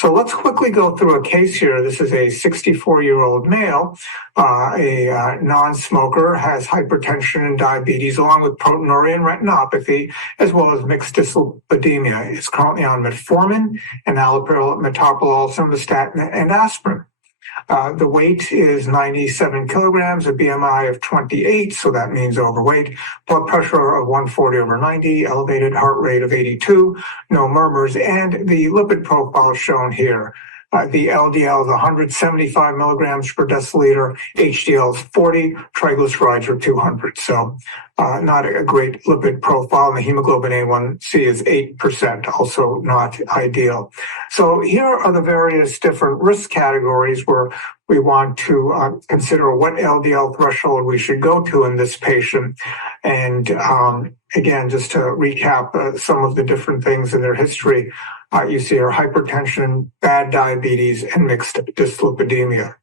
So let's quickly go through a case here. This is a 64-year-old male, a non-smoker, has hypertension and diabetes, along with proteinuria and retinopathy, as well as mixed dyslipidemia. Is currently on metformin and metoprolol, simvastatin, and aspirin. The weight is 97 kilograms, a BMI of 28, so that means overweight, blood pressure of 140/90, elevated heart rate of 82, no murmurs, and the lipid profile shown here. The LDL is 175 milligrams per deciliter, HDL is 40, triglycerides are 200. So not a great lipid profile. And the hemoglobin A1C is 8%, also not ideal. So here are the various different risk categories where we want to consider what LDL threshold we should go to in this patient. And again, just to recap some of the different things in their history, you see are hypertension, bad diabetes, and mixed dyslipidemia.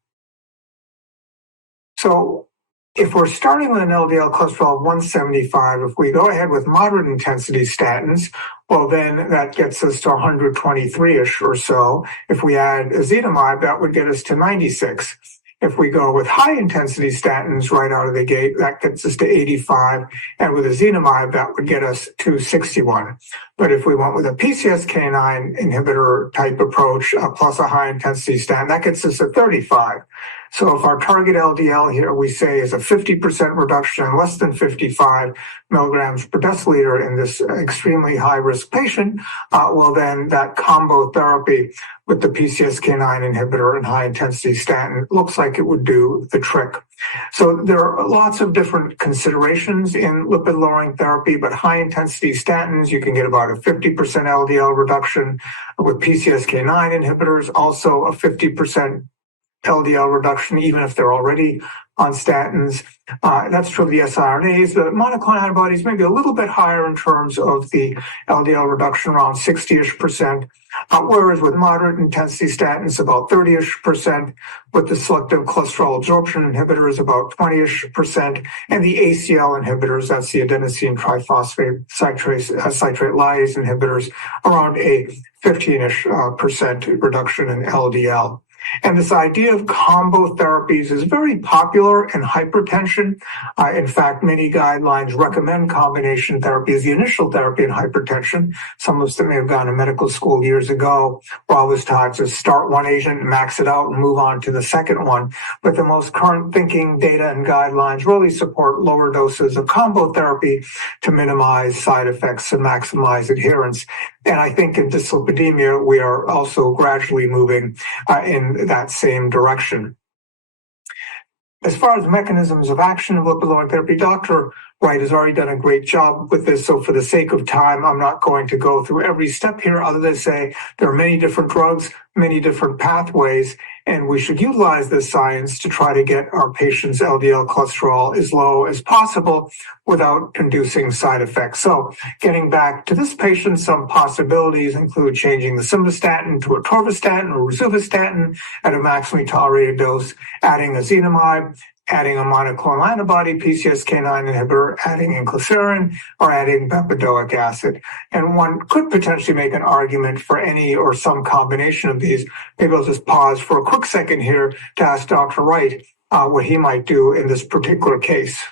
So if we're starting with an LDL cholesterol of 175, if we go ahead with moderate intensity statins, well, then that gets us to 123-ish or so. If we add ezetimibe, that would get us to 96. If we go with high-intensity statins right out of the gate, that gets us to 85, and with ezetimibe, that would get us to 61. But if we went with a PCSK9 inhibitor type approach plus a high-intensity statin, that gets us to 35. So if our target LDL here, we say, is a 50% reduction in less than 55 milligrams per deciliter in this extremely high-risk patient, well, then that combo therapy with the PCSK9 inhibitor and high-intensity statin looks like it would do the trick. So there are lots of different considerations in lipid-lowering therapy, but high-intensity statins, you can get about a 50% LDL reduction. With PCSK9 inhibitors, also a 50% LDL reduction, even if they're already on statins. That's true of the siRNAs. The monoclonal antibodies may be a little bit higher in terms of the LDL reduction, around 60-ish%, whereas with moderate intensity statins, about 30-ish%, with the selective cholesterol absorption inhibitors, about 20-ish%, and the ACL inhibitors, that's the adenosine triphosphate citrate lyase inhibitors, around a 15-ish% reduction in LDL. And this idea of combo therapies is very popular in hypertension. In fact, many guidelines recommend combination therapy as the initial therapy in hypertension. Some of us that may have gone to medical school years ago were always taught to start one agent, max it out, and move on to the second one. But the most current thinking data and guidelines really support lower doses of combo therapy to minimize side effects and maximize adherence. And I think in dyslipidemia, we are also gradually moving in that same direction. As far as mechanisms of action of lipid-lowering therapy, Dr. Wright has already done a great job with this, so for the sake of time, I'm not going to go through every step here other than say there are many different drugs, many different pathways, and we should utilize this science to try to get our patients' LDL cholesterol as low as possible without inducing side effects. So getting back to this patient, some possibilities include changing the simvastatin to atorvastatin or rosuvastatin at a maximally tolerated dose, adding ezetimibe, adding a monoclonal antibody, PCSK9 inhibitor, adding inclisiran, or adding bempedoic acid. And one could potentially make an argument for any or some combination of these. Maybe I'll just pause for a quick second here to ask Dr. Wright what he might do in this particular case.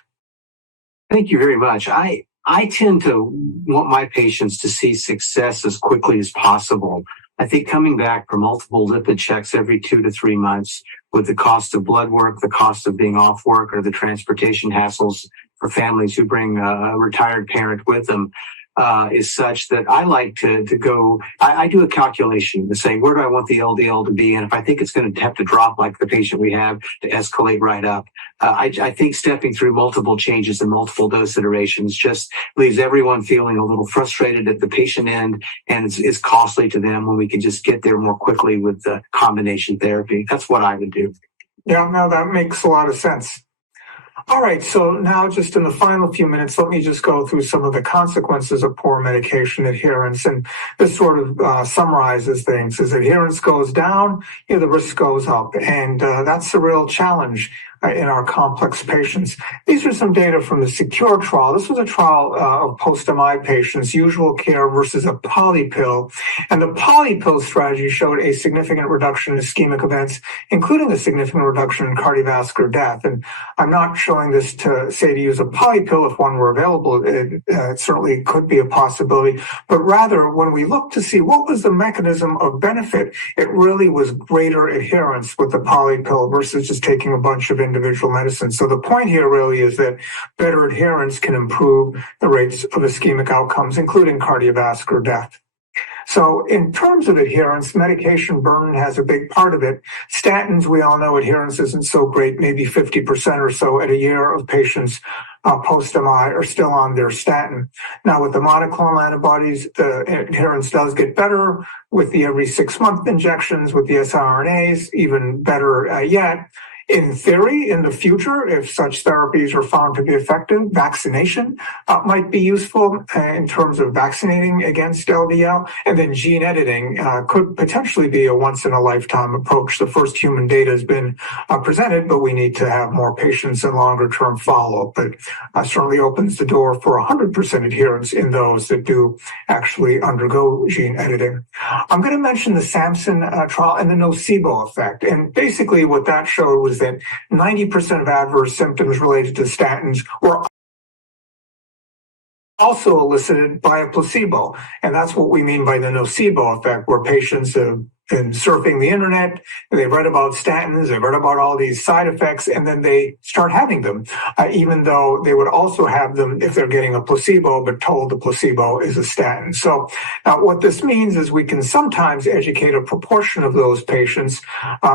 Thank you very much. I tend to want my patients to see success as quickly as possible. I think coming back for multiple lipid checks every 2 to 3 months with the cost of blood work, the cost of being off work, or the transportation hassles for families who bring a retired parent with them is such that I like to go, I do a calculation to say, where do I want the LDL to be? And if I think it's going to have to drop like the patient we have to escalate right up, I think stepping through multiple changes and multiple dose iterations just leaves everyone feeling a little frustrated at the patient end, and it's costly to them when we can just get there more quickly with the combination therapy. That's what I would do. Yeah, no, that makes a lot of sense. All right, so now just in the final few minutes, let me just go through some of the consequences of poor medication adherence. And this sort of summarizes things. As adherence goes down, the risk goes up. And that's a real challenge. in our complex patients. These are some data from the SECURE trial. This was a trial of post-MI patients, usual care versus a polypill. And the polypill strategy showed a significant reduction in ischemic events, including a significant reduction in cardiovascular death. And I'm not showing this to say to use a polypill if one were available. It certainly could be a possibility. But rather, when we look to see what was the mechanism of benefit, it really was greater adherence with the polypill versus just taking a bunch of individual medicines. So the point here really is that better adherence can improve the rates of ischemic outcomes, including cardiovascular death. So in terms of adherence, medication burden has a big part of it. Statins, we all know adherence isn't so great, maybe 50% or so at a year of patients post-MI are still on their statin. Now with the monoclonal antibodies, the adherence does get better with the every 6-month injections, with the siRNAs, even better yet. In theory, in the future, if such therapies are found to be effective, vaccination might be useful in terms of vaccinating against LDL. And then gene editing could potentially be a once-in-a-lifetime approach. The first human data has been presented, but we need to have more patients and longer-term follow-up. But certainly opens the door for 100% adherence in those that do actually undergo gene editing. I'm going to mention the Samson trial and the nocebo effect. And basically what that showed was that 90% of adverse symptoms related to statins were also elicited by a placebo. And that's what we mean by the nocebo effect, where patients have been surfing the internet, and they've read about statins, they've read about all these side effects, and then they start having them, even though they would also have them if they're getting a placebo, but told the placebo is a statin. So what this means is we can sometimes educate a proportion of those patients,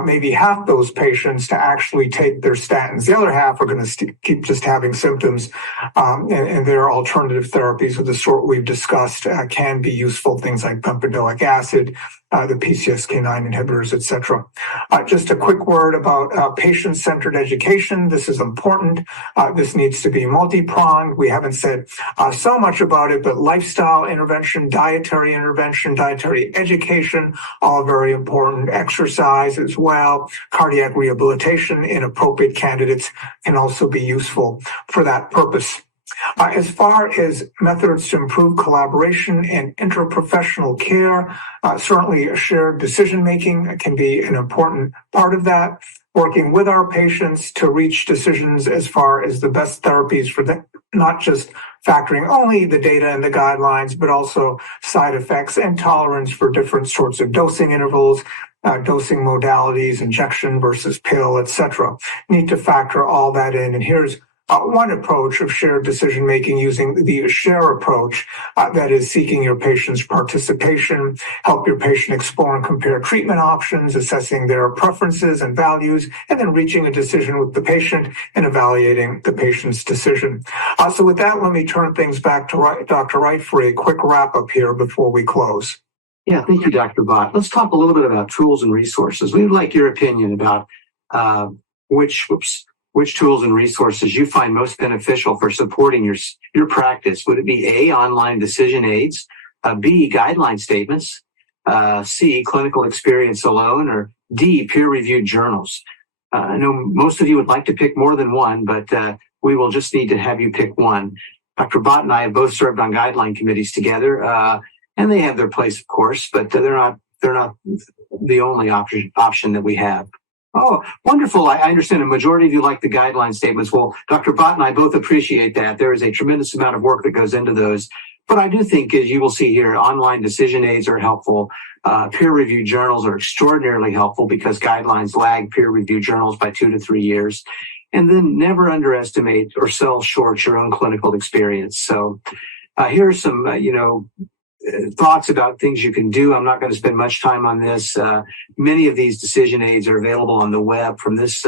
maybe half those patients, to actually take their statins. The other half are going to keep just having symptoms, and there are alternative therapies of the sort we've discussed can be useful, things like bempedoic acid, the PCSK9 inhibitors, etc. Just a quick word about patient-centered education. This is important. This needs to be multi-pronged. We haven't said so much about it, but lifestyle intervention, dietary education, all very important. Exercise as well. Cardiac rehabilitation in appropriate candidates can also be useful for that purpose. As far as methods to improve collaboration and interprofessional care, certainly shared decision-making can be an important part of that. Working with our patients to reach decisions as far as the best therapies for them, not just factoring only the data and the guidelines, but also side effects and tolerance for different sorts of dosing intervals, dosing modalities, injection versus pill, etc. Need to factor all that in. And here's one approach of shared decision-making using the SHARE approach, that is seeking your patient's participation, help your patient explore and compare treatment options, assessing their preferences and values, and then reaching a decision with the patient and evaluating the patient's decision. So with that, let me turn things back to Dr. Wright for a quick wrap-up here before we close. Yeah, thank you, Dr. Bott. Let's talk a little bit about tools and resources. We would like your opinion about which tools and resources you find most beneficial for supporting your practice. Would it be A, online decision aids, B, guideline statements, C, clinical experience alone, or D, peer-reviewed journals? I know most of you would like to pick more than one, but we will just need to have you pick one. Dr. Bott and I have both served on guideline committees together, and they have their place, of course, but they're not the only option that we have. Oh, wonderful. I understand a majority of you like the guideline statements. Well, Dr. Bott and I both appreciate that. There is a tremendous amount of work that goes into those. But I do think, as you will see here, online decision aids are helpful. Peer-reviewed journals are extraordinarily helpful because guidelines lag peer-reviewed journals by 2 to 3 years. And then never underestimate or sell short your own clinical experience. So here are some, thoughts about things you can do. I'm not going to spend much time on this. Many of these decision aids are available on the web from this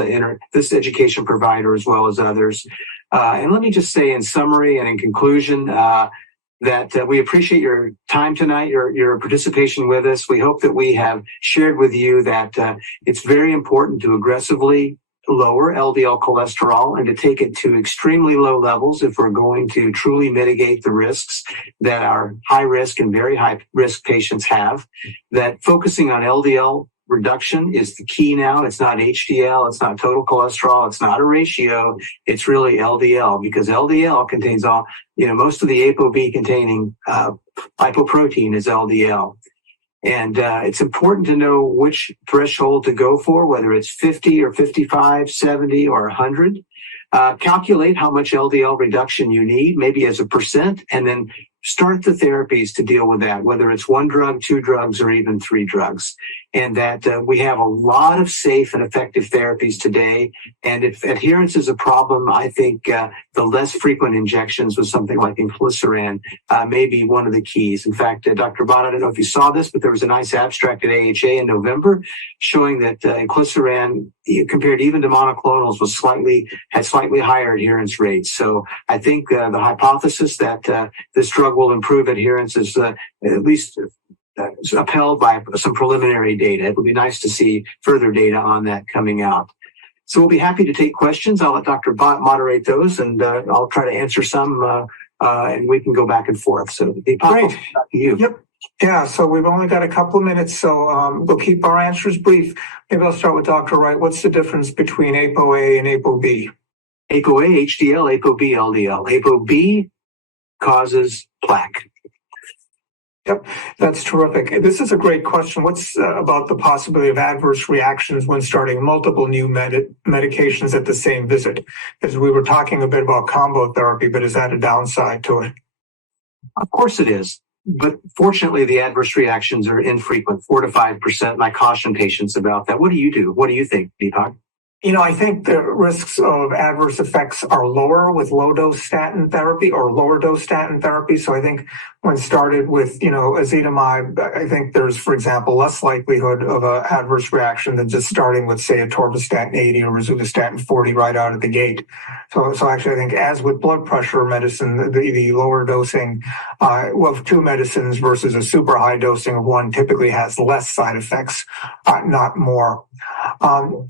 education provider as well as others. And let me just say in summary and in conclusion that we appreciate your time tonight, your participation with us. We hope that we have shared with you that it's very important to aggressively lower LDL cholesterol and to take it to extremely low levels if we're going to truly mitigate the risks that our high risk and very high risk patients have, that focusing on LDL reduction is the key now. It's not HDL, it's not total cholesterol, it's not a ratio, it's really LDL, because LDL contains all, most of the ApoB containing lipoprotein is LDL. And it's important to know which threshold to go for, whether it's 50 or 55, 70 or 100. Calculate how much LDL reduction you need, maybe as a percent, and then start the therapies to deal with that, whether it's 1 drug, 2 drugs, or even 3 drugs. And that we have a lot of safe and effective therapies today. And if adherence is a problem, I think the less frequent injections with something like inclisiran may be one of the keys. In fact, Dr. Bott, I don't know if you saw this, but there was a nice abstract at AHA in November showing that inclisiran, compared even to monoclonals, had slightly higher adherence rates. So I think the hypothesis that this drug will improve adherence is at least upheld by some preliminary data. It would be nice to see further data on that coming out. So we'll be happy to take questions. I'll let Dr. Bott moderate those, and I'll try to answer some, and we can go back and forth. So Deepak, Great. back to you. Yep. Yeah, so we've only got a couple of minutes, so we'll keep our answers brief. Maybe I'll start with Dr. Wright. What's the difference between ApoA and ApoB? ApoA, HDL, ApoB, LDL. ApoB causes plaque. Yep, that's terrific. This is a great question. What's about the possibility of adverse reactions when starting multiple new medications at the same visit? As we were talking a bit about combo therapy, but is that a downside to it? Of course it is. But fortunately, the adverse reactions are infrequent, 4 to 5%. And I caution patients about that. What do you do? What do you think, Deepak? I think the risks of adverse effects are lower with low-dose statin therapy or lower-dose statin therapy. So I think when started with, ezetimibe, I think there's, for example, less likelihood of an adverse reaction than just starting with, say, atorvastatin 80 or rosuvastatin 40 right out of the gate. So actually, I think as with blood pressure medicine, the lower dosing of 2 medicines versus a super high dosing of 1 typically has less side effects, not more.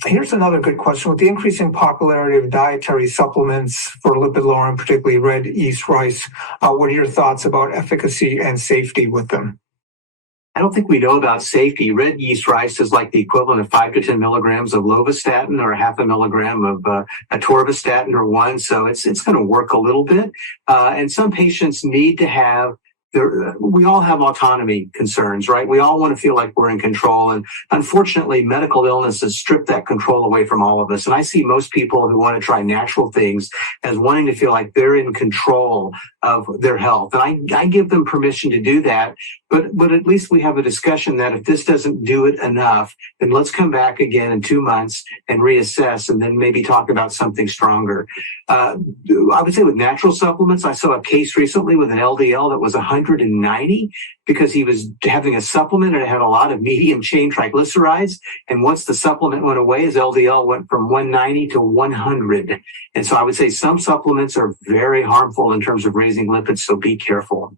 Here's another good question. With the increasing popularity of dietary supplements for lipid lowering, particularly red yeast rice, what are your thoughts about efficacy and safety with them? I don't think we know about safety. Red yeast rice is like the equivalent of 5 to 10 milligrams of lovastatin or 0.5 milligram of atorvastatin or 1. So it's going to work a little bit. And some patients need to have we all have autonomy concerns, right? We all want to feel like we're in control. And unfortunately, medical illnesses strip that control away from all of us. And I see most people who want to try natural things as wanting to feel like they're in control of their health. And I give them permission to do that. But at least we have a discussion that if this doesn't do it enough, then let's come back again in 2 months and reassess and then maybe talk about something stronger. I would say with natural supplements, I saw a case recently with an LDL that was 190 because he was having a supplement and it had a lot of medium chain triglycerides. And once the supplement went away, his LDL went from 190 to 100. And so I would say some supplements are very harmful in terms of raising lipids, so be careful.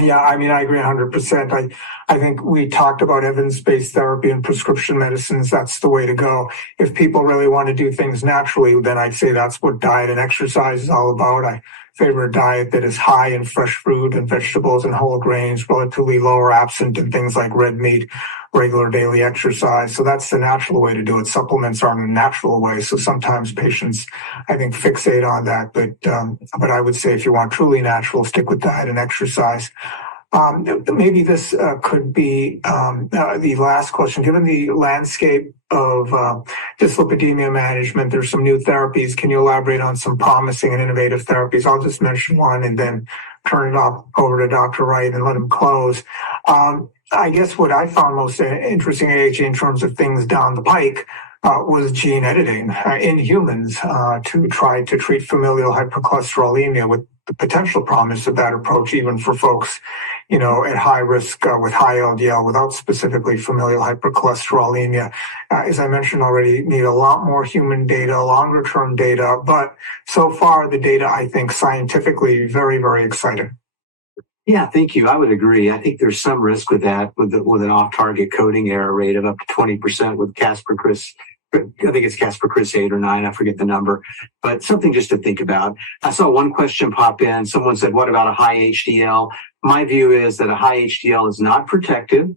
Yeah, I agree 100%. I think we talked about evidence-based therapy and prescription medicines. That's the way to go. If people really want to do things naturally, then I'd say that's what diet and exercise is all about. I favor a diet that is high in fresh fruit and vegetables and whole grains, relatively low or absent in things like red meat, regular daily exercise. So that's the natural way to do it. Supplements aren't a natural way. So sometimes patients, I think, fixate on that. But I would say if you want truly natural, stick with diet and exercise. Maybe this could be the last question. Given the landscape of dyslipidemia management, there's some new therapies. Can you elaborate on some promising and innovative therapies? I'll just mention one and then turn it over to Dr. Wright and let him close. I guess what I found most interesting, AHA, in terms of things down the pike, was gene editing in humans to try to treat familial hypercholesterolemia, with the potential promise of that approach even for folks, at high risk with high LDL without specifically familial hypercholesterolemia. As I mentioned already, need a lot more human data, longer term data, but so far the data, I think, scientifically very, very exciting. Yeah, thank you. I would agree. I think there's some risk with that, with an off-target coding error rate of up to 20% with Casper-Chris. I think it's Casper-Chris 8 or 9. I forget the number, but something just to think about. I saw one question pop in. Someone said, what about a high HDL? My view is that a high HDL is not protective.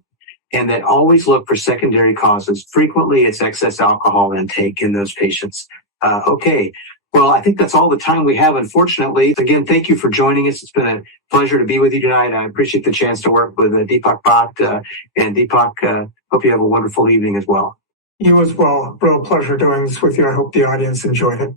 and that always look for secondary causes. Frequently, it's excess alcohol intake in those patients. Okay. Well, I think that's all the time we have, unfortunately. Again, thank you for joining us. It's been a pleasure to be with you tonight. I appreciate the chance to work with Deepak Bhatt. And Deepak, hope you have a wonderful evening as well. You as well. Real pleasure doing this with you. I hope the audience enjoyed it.